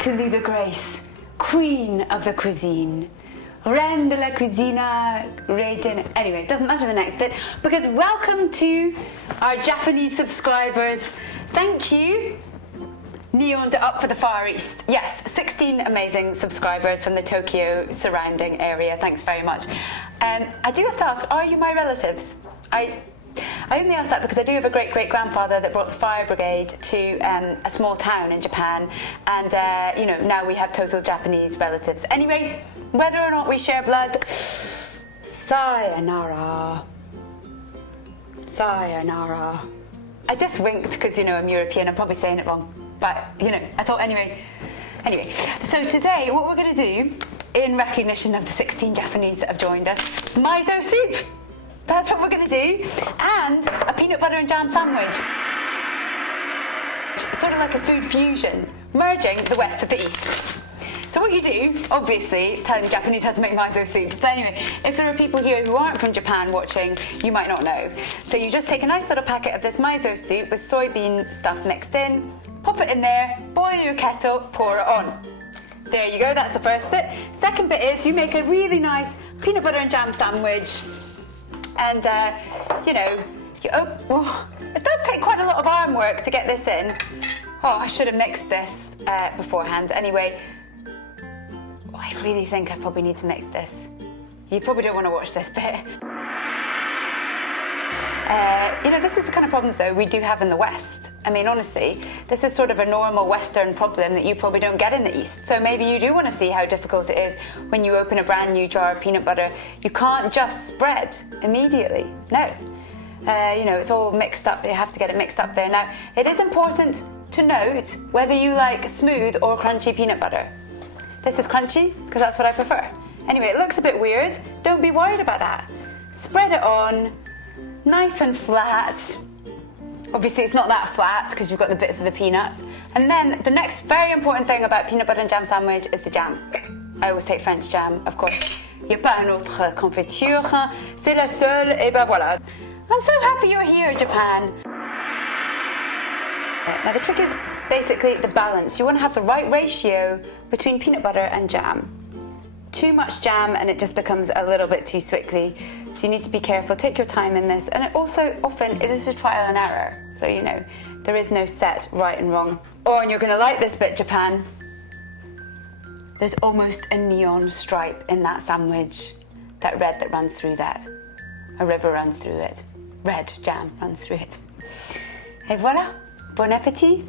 Tallulah the Grace, Queen of the Cuisine, Reine de la Cuisine, Regina. Anyway, it doesn't matter the next bit, because welcome to our Japanese subscribers. Thank you. Neon to up for the Far East. Yes, 16 amazing subscribers from the Tokyo surrounding area. Thanks very much. I do have to ask, are you my relatives? I only ask that because I do have a great-great-grandfather that brought the fire brigade to a small town in Japan, and now we have total Japanese relatives. Anyway, whether or not we share blood, sayonara. Sayonara. I just winked because, I'm European. I'm probably saying it wrong. But, I thought anyway. Anyway, so today what we're going to do, in recognition of the 16 Japanese that have joined us, miso soup. That's what we're going to do. And a peanut butter and jam sandwich. Sort of like a food fusion, merging the West with the East. So what you do, obviously, telling the Japanese how to make miso soup. But anyway, if there are people here who aren't from Japan watching, you might not know. So you just take a nice little packet of this miso soup with soybean stuff mixed in, pop it in there, boil your kettle, pour it on. There you go, that's the first bit. Second bit is you make a really nice peanut butter and jam sandwich. And, it does take quite a lot of arm work to get this in. Oh, I should have mixed this beforehand. Anyway, I really think I probably need to mix this. You probably don't want to watch this bit. This is the kind of problems, though, we do have in the West. I mean, honestly, this is sort of a normal Western problem that you probably don't get in the East. So maybe you do want to see how difficult it is when you open a brand new jar of peanut butter. You can't just spread immediately. No. It's all mixed up. You have to get it mixed up there. Now, it is important to note whether you like smooth or crunchy peanut butter. This is crunchy, because that's what I prefer. Anyway, it looks a bit weird. Don't be worried about that. Spread it on, nice and flat. Obviously, it's not that flat, because you've got the bits of the peanuts. And then the next very important thing about peanut butter and jam sandwich is the jam. I always take French jam, of course. Il n'y a pas une autre confiture. C'est la seule, et ben voilà. I'm so happy you're here, Japan. Now, the trick is basically the balance. You want to have the right ratio between peanut butter and jam. Too much jam and it just becomes a little bit too squiggly. So you need to be careful, take your time in this. And it also, often, it is a trial and error. So, there is no set right and wrong. Oh, and you're going to like this bit, Japan. There's almost a neon stripe in that sandwich. That red that runs through that. A river runs through it. Red jam runs through it. Et voilà. Bon appétit.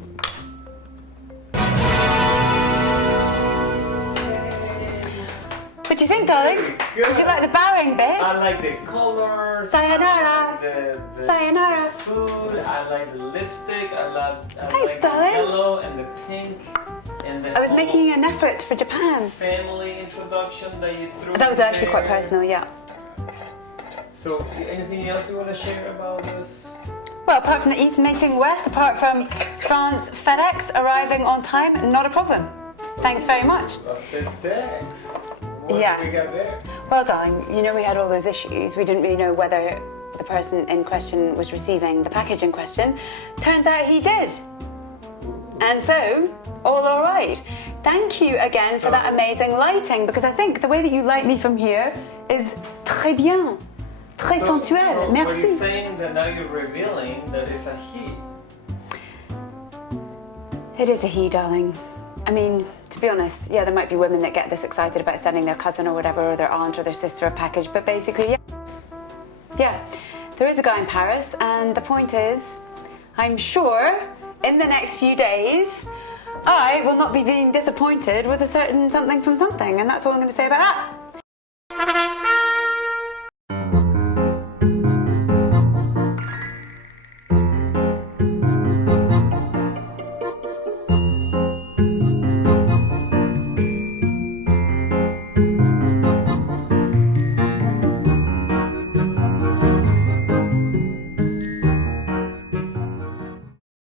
What do you think, darling? Good. Did you like the bowing bit? I like the colors. Sayonara. The Sayonara. food. I like the lipstick. I Thanks, like darling. the yellow and the pink. And the I was making an effort for Japan. family introduction that you threw. That was in actually quite there. personal, yeah. So, anything else you want to share about this? Well, apart from the East meeting West, apart from France FedEx arriving on time, not a problem. Thanks very much. FedEx. What Yeah. we got there? Well, darling, we had all those issues. We didn't really know whether the person in question was receiving the package in question. Turns out he did. And so, all right. Thank you again for that amazing lighting, because I think the way that you light me from here is très bien. Très sensuel. So Merci. you're saying that now you're revealing that it's a he. It is a he, darling. I mean, to be honest, yeah, there might be women that get this excited about sending their cousin or whatever, or their aunt or their sister a package, but basically, yeah, there is a guy in Paris, and the point is, I'm sure in the next few days, I will not be being disappointed with a certain something from something, and that's all I'm going to say about that.